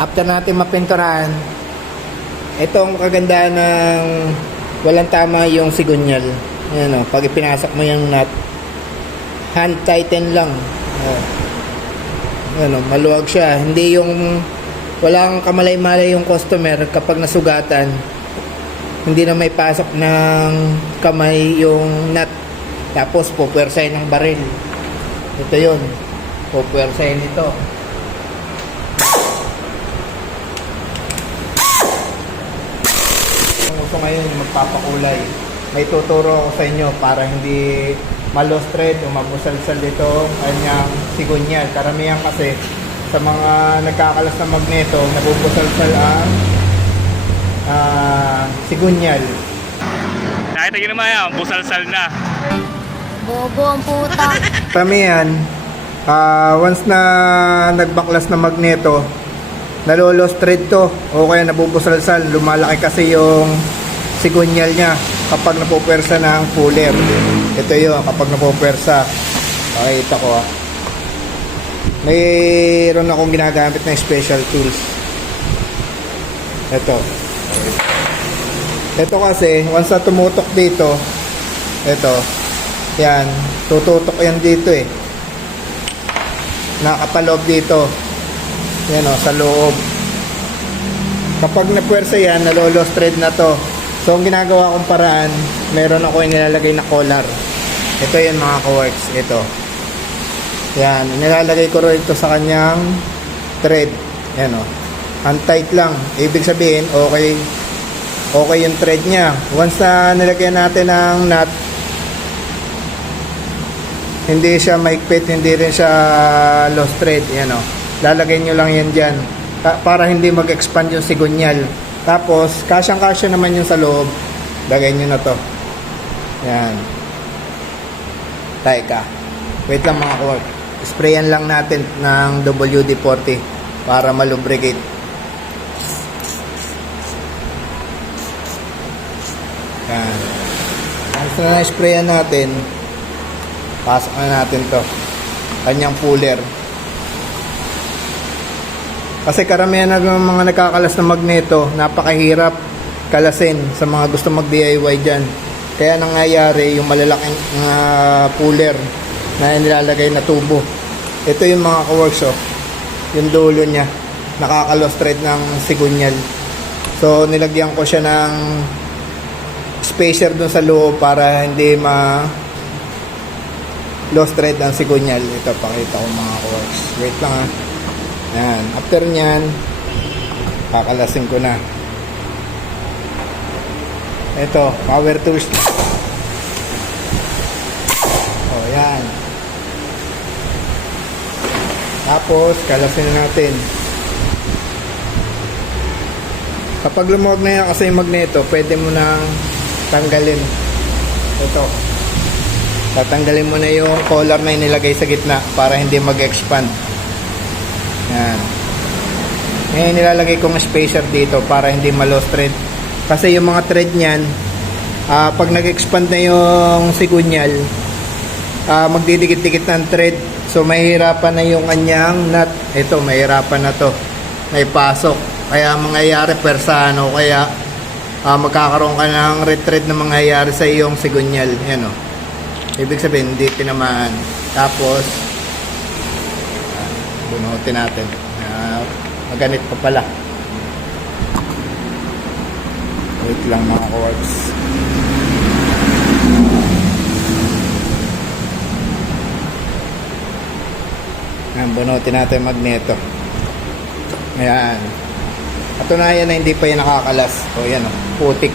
After natin mapinturahan, itong kagandahan ng walang tama yung sigunyal. Ayan o, pag ipinasok mo yung nut, hand tighten lang. Ayan o, maluwag siya. Hindi yung walang kamalay-malay yung customer kapag nasugatan, hindi na may pasok ng kamay yung nut. Tapos pupwersahin ng baril. Ito yun, pupwersahin ito. Gusto ngayon magpapakulay, may tuturo ako sa inyo para hindi malos thread o mabusalsal dito kanyang sigunyal. Karamihan kasi sa mga nagkakalas na magneto, nabubusalsal ang sigunyal. Nakita nyo naman yan, busalsal na. Bobo ang puta. Karamihan, once na nagbaklas na magneto, nalolos thread to o kaya nabubusalsal, lumalaki kasi yung sigunyal niya kapag napupwersa ng puller. Ito yun, kapag napupwersa. Okay, ito ko mayroon akong ginagamit na special tools. Ito kasi once na tumutok dito, ito yan, tututok yan dito eh, nakapaloob dito yan o, sa loob. Kapag napwersa yan, nalolos thread na to. So ang ginagawa kong paraan, meron ako nilalagay na collar. Ito yan mga ka-works, ito yan, nilalagay ko rin ito sa kanyang thread. Yan o, untight lang, ibig sabihin okay yung thread nya. Once na nilagyan natin ng nut, hindi siya maigpit, hindi rin siya lost thread. Yan o, lalagay nyo lang yan dyan para hindi mag-expand yung sigunyal. Tapos kasyang-kasya naman yung sa loob, lagay nyo na to. Yan, teka, wait lang mga kawork, sprayan lang natin ng WD-40 para malubricate. Yan, once na na-sprayan natin, pasok na natin to kanyang puller. Kasi karamihan ng mga nakakalas na magneto, napakahirap kalasin sa mga gusto mag DIY dyan. Kaya nangyayari yung malalaking puller na nilalagay na tubo. Ito yung mga ka-works, yung dulo nya nakakalos thread ng sigunyal. So nilagyan ko siya ng spacer dun sa loob para hindi lost thread ang sigunyal. Ito, pakita ko mga ka-works, wait lang ha. Yan, after nyan, kakalasin ko na. Ito, power tools. O, yan. Tapos, kalasin na natin. Kapag lumuwag na yan kasi yung magneto, pwede mo nang tanggalin. Ito. Tatanggalin mo na yung collar na inilagay sa gitna para hindi mag-expand. Yan. Ngayon nilalagay kong spacer dito para hindi ma-lost thread. Kasi yung mga thread niyan, pag nag-expand na yung sigunyal, magdidikit-dikit ng thread. So mahirapan na yung kanyang nut. Ito, mahirapan na to. May pasok. Kaya mangyayari persahan o kaya magkakaroon ka ng retread na mangyayari sa iyong sigunyal. Yan o. Ibig sabihin, hindi tinamaan. Tapos, bunutin natin. Maganit pa pala. Wait lang mga ka-works. Bunutin natin magneto. Ayan. Patunayan na hindi pa yan nakakalas. O yan o, putik.